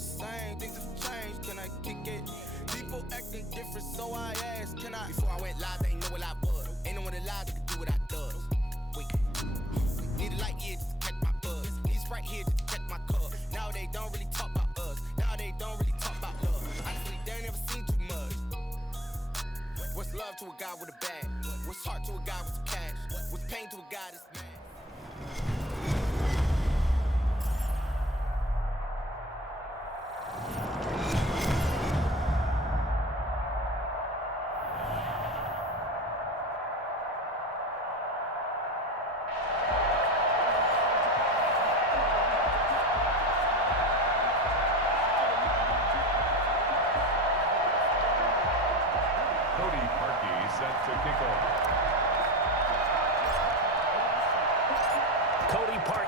the same, things have changed, can I kick it? People acting different, so I asked, can I? Before I went live, they ain't know what I was. Ain't no one alive that could do what I does. Wait, need a light here just to catch my buzz. Need Sprite here just to catch my cup. Now they don't really talk about us. Now they don't really talk about love. Honestly, they ain't never seen too much. What's love to a guy with a bag? What's heart to a guy with some cash? What's pain to a guy that's mad?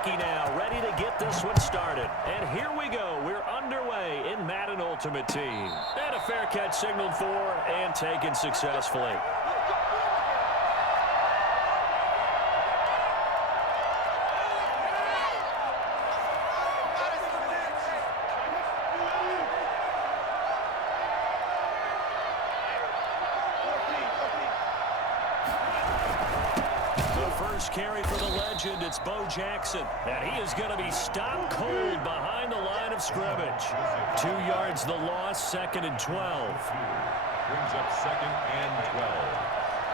Now ready to get this one started. And here we go. We're underway in Madden Ultimate Team. And a fair catch signaled for and taken successfully. Carry for the legend, it's Bo Jackson, and he is going to be stopped cold behind the line of scrimmage. 2 yards the loss, 2nd and 12. Brings up 2nd and 12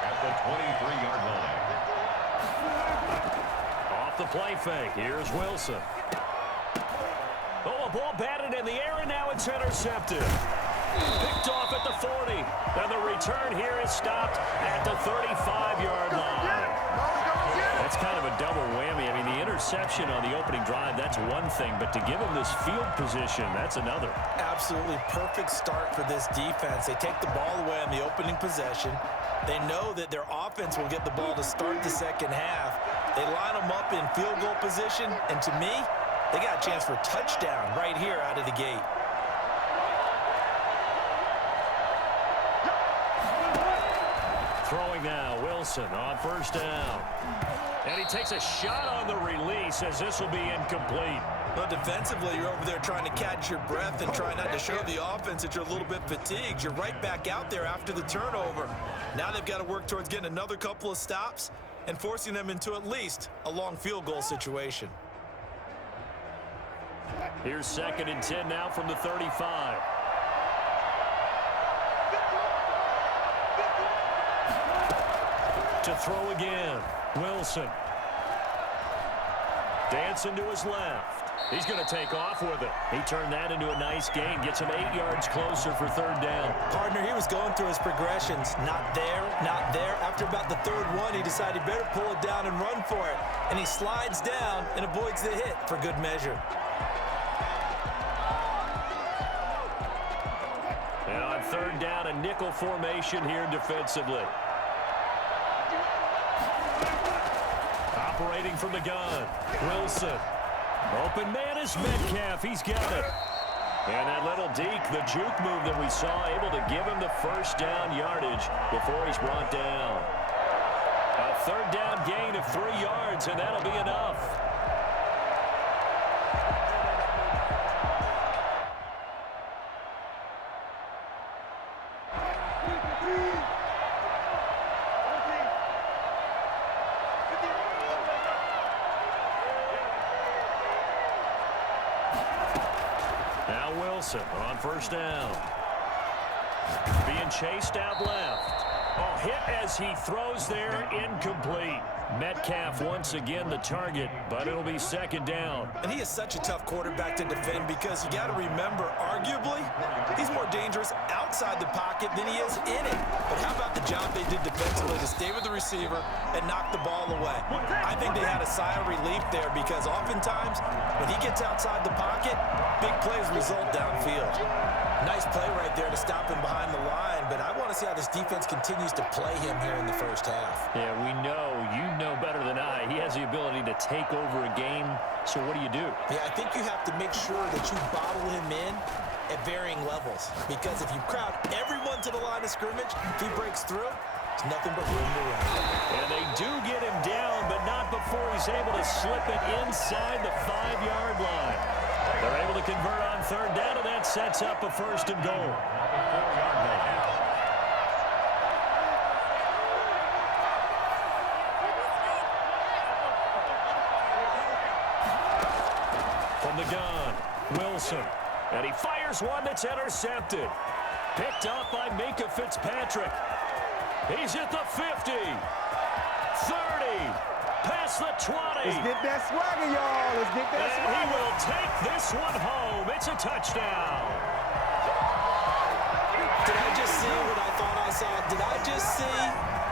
at the 23-yard line. Off the play fake, here's Wilson. Oh, a ball batted in the air, and now it's intercepted. Picked off at the 40, and the return here is stopped at the 35-yard line. That's kind of a double whammy. I mean, the interception on the opening drive, that's one thing, but to give him this field position, that's another. Absolutely perfect start for this defense. They take the ball away on the opening possession. They know that their offense will get the ball to start the second half. They line them up in field goal position, and to me, they got a chance for a touchdown right here out of the gate. Throwing now, Wilson on first down. And he takes a shot on the release as this will be incomplete. Well, defensively, you're over there trying to catch your breath and try not to show the offense that you're a little bit fatigued. You're right back out there after the turnover. Now they've got to work towards getting another couple of stops and forcing them into at least a long field goal situation. Here's 2nd and 10 now from the 35. To throw again, Wilson. Dancing to his left. He's going to take off with it. He turned that into a nice gain. Gets him 8 yards closer for 3rd down. Partner, he was going through his progressions. Not there, not there. After about the 3rd one, he decided he better pull it down and run for it. And he slides down and avoids the hit for good measure. And on 3rd down, a nickel formation here defensively. Operating from the gun, Wilson. Open man is Metcalf. He's got it. And that little deke, the juke move that we saw, able to give him the first down yardage before he's brought down. A 3rd down gain of 3 yards, and that'll be enough. Wilson on first down. Being chased out left. Oh, hit as he throws there, incomplete. Metcalf once again the target, but it'll be 2nd down. And he is such a tough quarterback to defend because you got to remember, arguably, he's more dangerous outside the pocket than he is in it. But how about the job they did defensively to stay with the receiver and knock the ball away? I think they had a sigh of relief there because oftentimes when he gets outside the pocket, big plays result downfield. Nice play right there to stop him behind the line, but I want to see how this defense continues to play him here in the first half. Yeah, we know, you know better than I, he has the ability to take over a game, so what do you do? Yeah, I think you have to make sure that you bottle him in at varying levels, because if you crowd everyone to the line of scrimmage, if he breaks through, there's nothing but room to run. And they do get him down, but not before he's able to slip it inside the 5-yard line. They're able to convert on 3rd down, and that sets up a 1st and goal. From the gun, Wilson. And he fires one that's intercepted. Picked up by Minka Fitzpatrick. He's at the 50. 30. Past the 20. Let's get that swagger, y'all. Let's get that swagger. He will take this one home. It's a touchdown. Did I just see what I thought I saw? Did I just see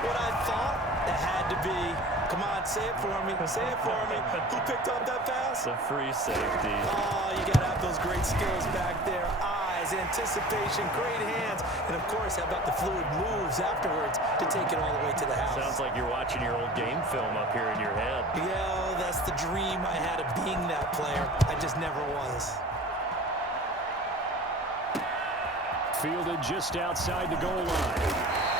what I thought? That had to be. Come on, say it for me. Say it for me. Who picked up that pass? The free safety. Oh, you got to have those great skills back there. Eyes, anticipation, great hands. And, of course, how about the fluid moves afterwards to take it all the way to the house? Sounds like you're watching your old game film up here in your head. Yeah, that's the dream I had of being that player. I just never was. Fielded just outside the goal line.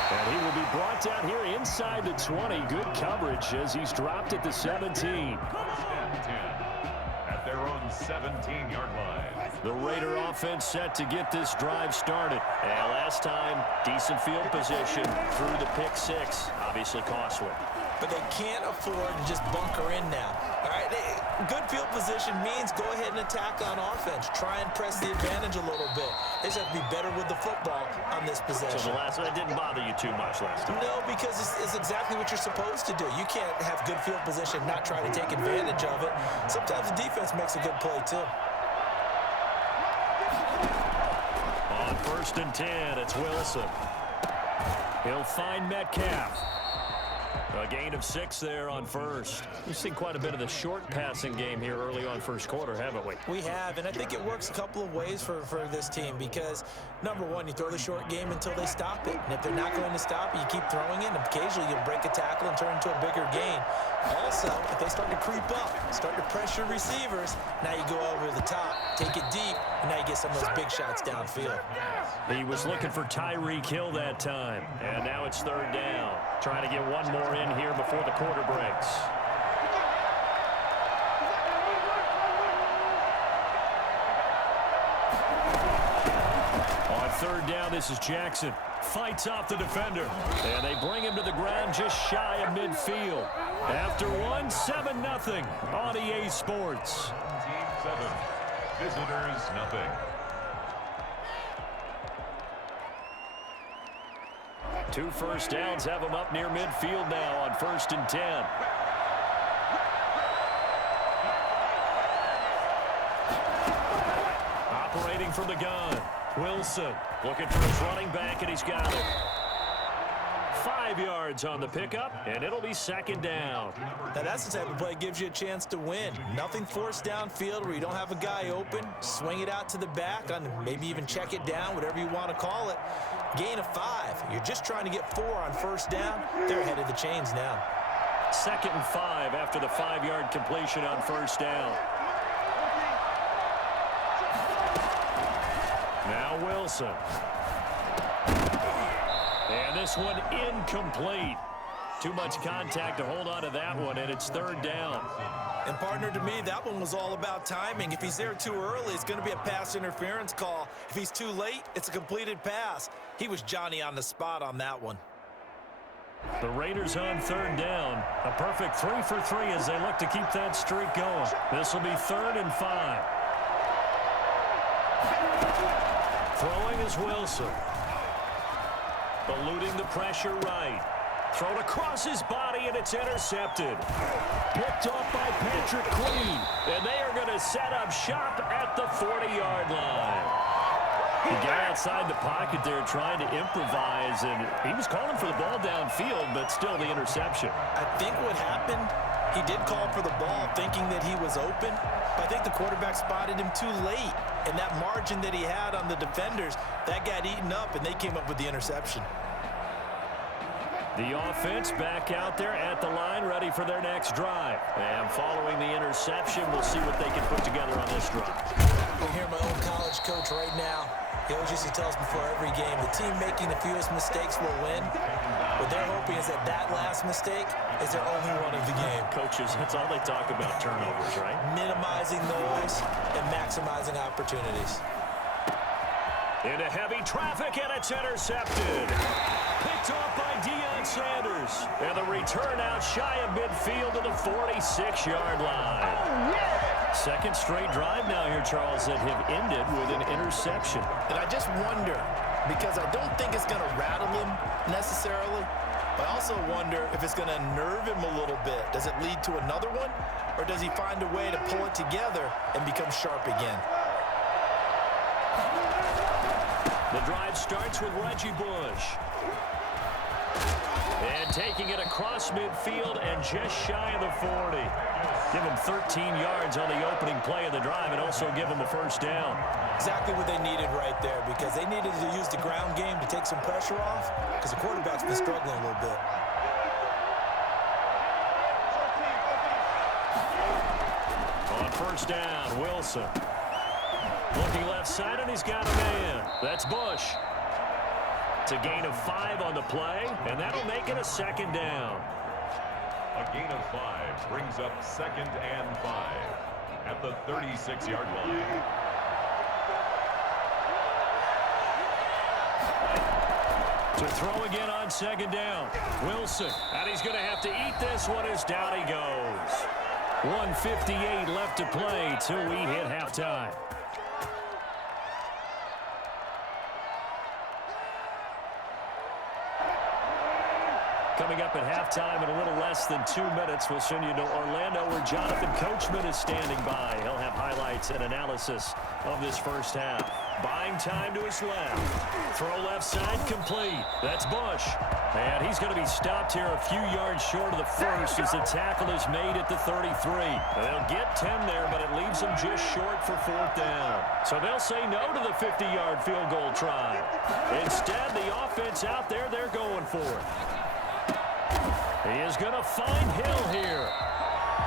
And he will be brought down here inside the 20. Good coverage as he's dropped at the 17. 10 at their own 17-yard line. The Raider offense set to get this drive started. And last time, decent field position through the pick 6. Obviously costly. But they can't afford to just bunker in now. All right, good field position means go ahead and attack on offense. Try and press the advantage a little bit. They just have to be better with the football on this possession. So the last one didn't bother you too much last time? No, because it's exactly what you're supposed to do. You can't have good field position, not try to take advantage of it. Sometimes the defense makes a good play, too. On 1st and 10, it's Wilson. He'll find Metcalf. A gain of 6 there on 1st. We've seen quite a bit of the short passing game here early on 1st quarter, haven't we? We have, and I think it works a couple of ways for this team because, number one, you throw the short game until they stop it. And if they're not going to stop it, you keep throwing it, and occasionally you'll break a tackle and turn into a bigger gain. Also, if they start to creep up, start to pressure receivers, now you go over the top, take it deep, and now you get some of those big shots downfield. He was looking for Tyreek Hill that time, and now it's 3rd down. Trying to get one more in here before the quarter breaks. On 3rd down, this is Jackson. Fights off the defender. And they bring him to the ground just shy of midfield. After one, 7-0 on EA Sports. Team 7, visitors nothing. 2 first downs have him up near midfield now on 1st and 10. Operating from the gun. Wilson looking for his running back, and he's got it. 5 yards on the pickup, and it'll be 2nd down. Now that's the type of play that gives you a chance to win. Nothing forced downfield where you don't have a guy open. Swing it out to the back, on maybe even check it down, whatever you want to call it. Gain of 5. You're just trying to get 4 on 1st down. They're ahead of the chains now. 2nd and 5 after the 5-yard completion on 1st down. Now Wilson. And this one incomplete. Too much contact to hold on to that one, and it's 3rd down. And partner, to me, that one was all about timing. If he's there too early, it's going to be a pass interference call. If he's too late, it's a completed pass. He was Johnny on the spot on that one. The Raiders on 3rd down. A perfect 3 for 3 as they look to keep that streak going. This will be 3rd and 5. Throwing is Wilson. Eluding the pressure right. Thrown across his body, and it's intercepted. Picked off by Patrick Queen. And they are going to set up shop at the 40-yard line. The guy outside the pocket there trying to improvise, and he was calling for the ball downfield, but still the interception. I think what happened, he did call for the ball thinking that he was open, but I think the quarterback spotted him too late. And that margin that he had on the defenders, that got eaten up, and they came up with the interception. The offense back out there at the line, ready for their next drive. And following the interception, we'll see what they can put together on this drive. I hear my own college coach right now. He always used to tell us before every game, the team making the fewest mistakes will win. What they're hoping is that that last mistake is their only one of the game. Coaches, that's all they talk about, turnovers, right? Minimizing those and maximizing opportunities. Into heavy traffic, and it's intercepted. Picked off by Deion Sanders. And the return out shy of midfield to the 46-yard line. Oh, yeah! Second straight drive now here, Charles, that have ended with an interception. And I just wonder, because I don't think it's going to rattle him necessarily, but I also wonder if it's going to unnerve him a little bit. Does it lead to another one, or does he find a way to pull it together and become sharp again? The drive starts with Reggie Bush. And taking it across midfield and just shy of the 40. Give him 13 yards on the opening play of the drive and also give him a first down. Exactly what they needed right there, because they needed to use the ground game to take some pressure off, because the quarterback's been struggling a little bit. On first down, Wilson. Looking left side, and he's got a man. That's Bush. It's a gain of 5 on the play, and that'll make it a second down. A gain of 5 brings up 2nd and 5 at the 36-yard line. To throw again on second down. Wilson, and he's going to have to eat this one as down he goes. 1:58 left to play till we hit halftime. Coming up at halftime in a little less than 2 minutes, we'll send you to Orlando where Jonathan Coachman is standing by. He'll have highlights and analysis of this first half. Buying time to his left. Throw left side complete. That's Bush. And he's going to be stopped here a few yards short of the first as the tackle is made at the 33. They'll get 10 there, but it leaves them just short for 4th down. So they'll say no to the 50-yard field goal try. Instead, the offense out there, they're going for it. He is going to find Hill here.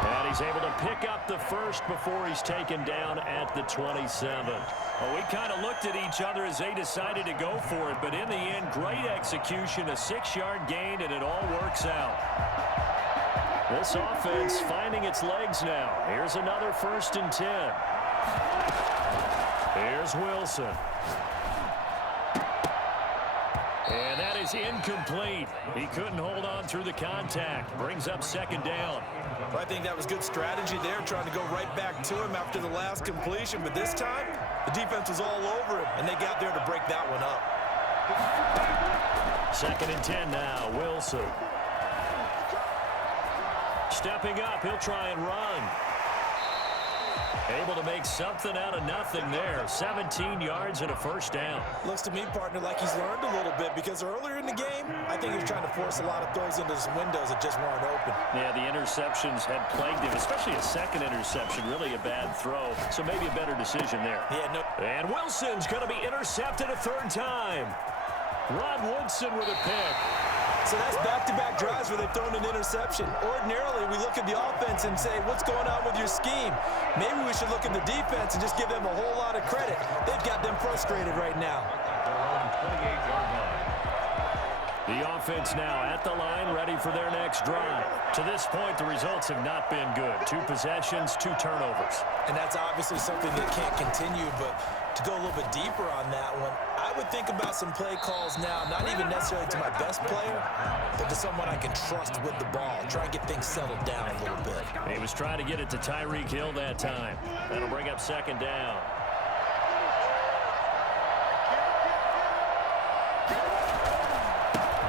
And he's able to pick up the first before he's taken down at the 27. Well, we kind of looked at each other as they decided to go for it, but in the end, great execution, a 6-yard gain, and it all works out. This offense finding its legs now. Here's another 1st and 10. Here's Wilson. And that is incomplete. He couldn't hold on through the contact. Brings up 2nd down. Well, I think that was good strategy there, trying to go right back to him after the last completion. But this time, the defense was all over him, and they got there to break that one up. 2nd and 10 now, Wilson. Stepping up, he'll try and run. Able to make something out of nothing there. 17 yards and a first down. Looks to me, partner, like he's learned a little bit, because earlier in the game, I think he was trying to force a lot of throws into some windows that just weren't open. Yeah, the interceptions had plagued him, especially a second interception. Really a bad throw, so maybe a better decision there. Yeah, no. And Wilson's going to be intercepted a 3rd time. Rod Woodson with a pick. So that's back-to-back drives where they've thrown an interception. Ordinarily, we look at the offense and say, what's going on with your scheme? Maybe we should look at the defense and just give them a whole lot of credit. They've got them frustrated right now. The offense now at the line, ready for their next drive. To this point, the results have not been good. 2 possessions, 2 turnovers. And that's obviously something that can't continue, but to go a little bit deeper on that one, I would think about some play calls now, not even necessarily to my best player, but to someone I can trust with the ball. Try and get things settled down a little bit. He was trying to get it to Tyreek Hill that time. That'll bring up 2nd down.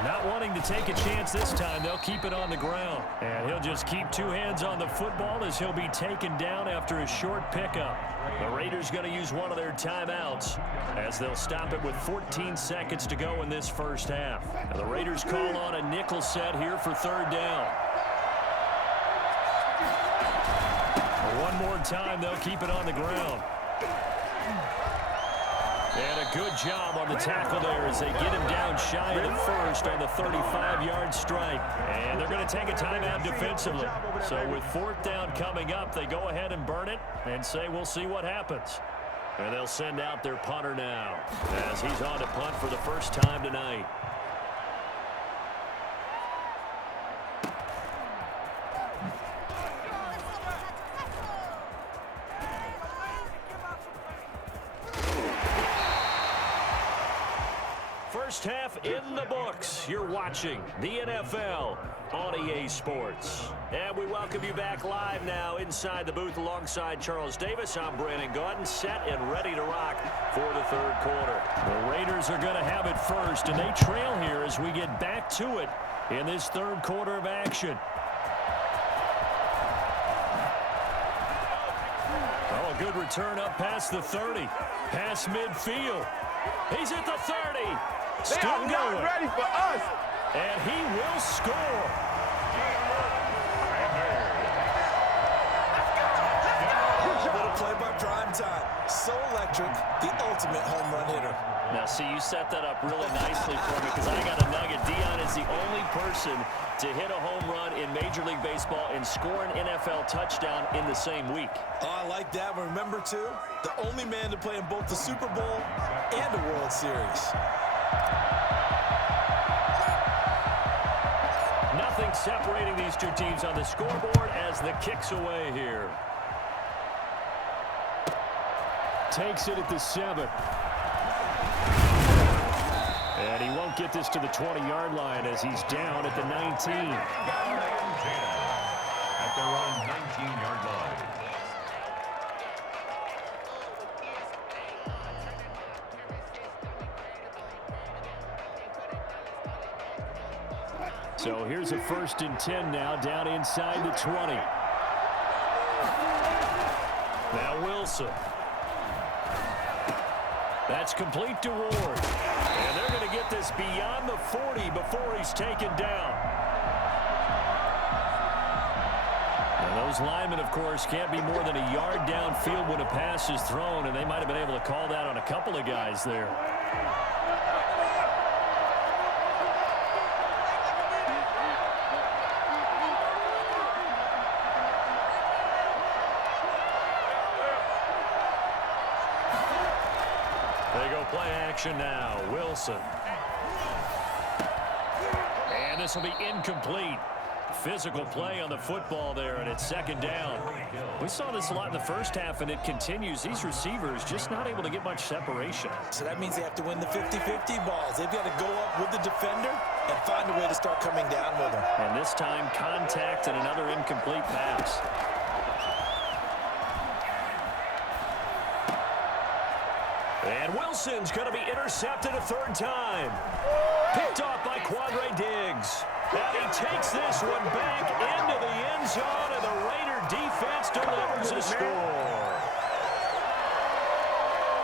Not wanting to take a chance this time, they'll keep it on the ground. And he'll just keep 2 hands on the football as he'll be taken down after a short pickup. The Raiders going to use one of their timeouts as they'll stop it with 14 seconds to go in this first half. And the Raiders call on a nickel set here for 3rd down. One more time, they'll keep it on the ground. And a good job on the tackle there as they get him down shy of the first on the 35-yard strike. And they're going to take a timeout defensively. So with 4th down coming up, they go ahead and burn it and say we'll see what happens. And they'll send out their punter now as he's on to punt for the first time tonight. First half in the books. You're watching the NFL on EA Sports. And we welcome you back live now inside the booth alongside Charles Davis. I'm Brandon Gaudin, set and ready to rock for the third quarter. The Raiders are going to have it first, and they trail here as we get back to it in this third quarter of action. Oh, a good return up past the 30. Past midfield. He's at the 30. They are not ready for us. And he will score. Little play by prime time. So electric, the ultimate home run hitter. Now, see, you set that up really nicely for me because I got a nugget. Deion is the only person to hit a home run in Major League Baseball and score an NFL touchdown in the same week. Oh, I like that. But remember, too, the only man to play in both the Super Bowl and the World Series. Nothing separating these two teams on the scoreboard as the kick's away here. Takes it at the 7. And he won't get this to the 20-yard line as he's down at the 19. At their own 19-yard line. So here's a 1st and 10 now, down inside the 20. Now Wilson. That's complete to Ward. And they're going to get this beyond the 40 before he's taken down. And those linemen, of course, can't be more than a yard downfield when a pass is thrown, and they might have been able to call that on a couple of guys there. Play action now. Wilson. And this will be incomplete. Physical play on the football there, and it's 2nd down. We saw this a lot in the first half, and it continues. These receivers just not able to get much separation. So that means they have to win the 50-50 balls. They've got to go up with the defender and find a way to start coming down with them. And this time, contact and another incomplete pass. And Wilson's going to be intercepted a 3rd time. Picked off by Quandre Diggs. And he takes this one back into the end zone, and the Raider defense delivers a score.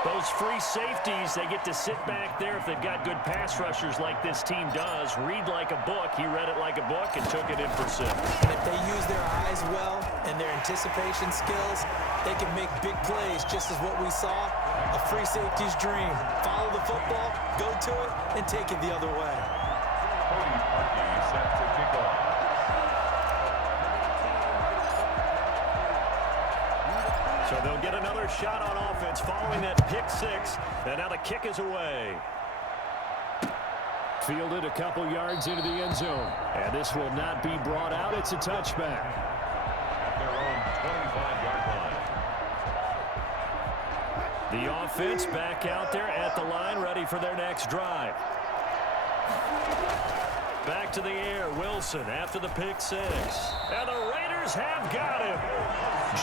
Those free safeties, they get to sit back there if they've got good pass rushers like this team does. Read like a book. He read it like a book and took it in for 6. And if they use their eyes well and their anticipation skills, they can make big plays, just as what we saw. A free safety's dream. Follow the football, go to it, and take it the other way. Cody Parkey set to kick off. So they'll get another shot on offense following that pick 6. And now the kick is away. Fielded a couple yards into the end zone. And this will not be brought out. It's a touchback. At their own 25-yard line. The offense back out there at the line, ready for their next drive. Back to the air, Wilson after the pick 6. And the Raiders have got him.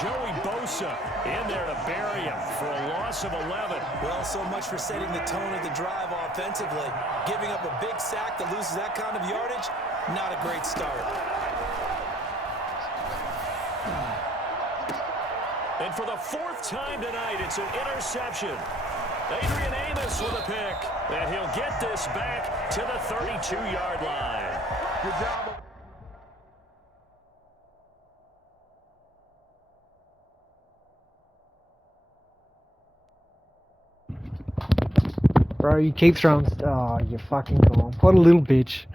Joey Bosa in there to bury him for a loss of 11. Well, so much for setting the tone of the drive offensively. Giving up a big sack that loses that kind of yardage, not a great start. And for the 4th time tonight, it's an interception. Adrian Amos with a pick. And he'll get this back to the 32-yard line. Good job. Bro, you keep throwing. Oh, you fucking gone. What a little bitch.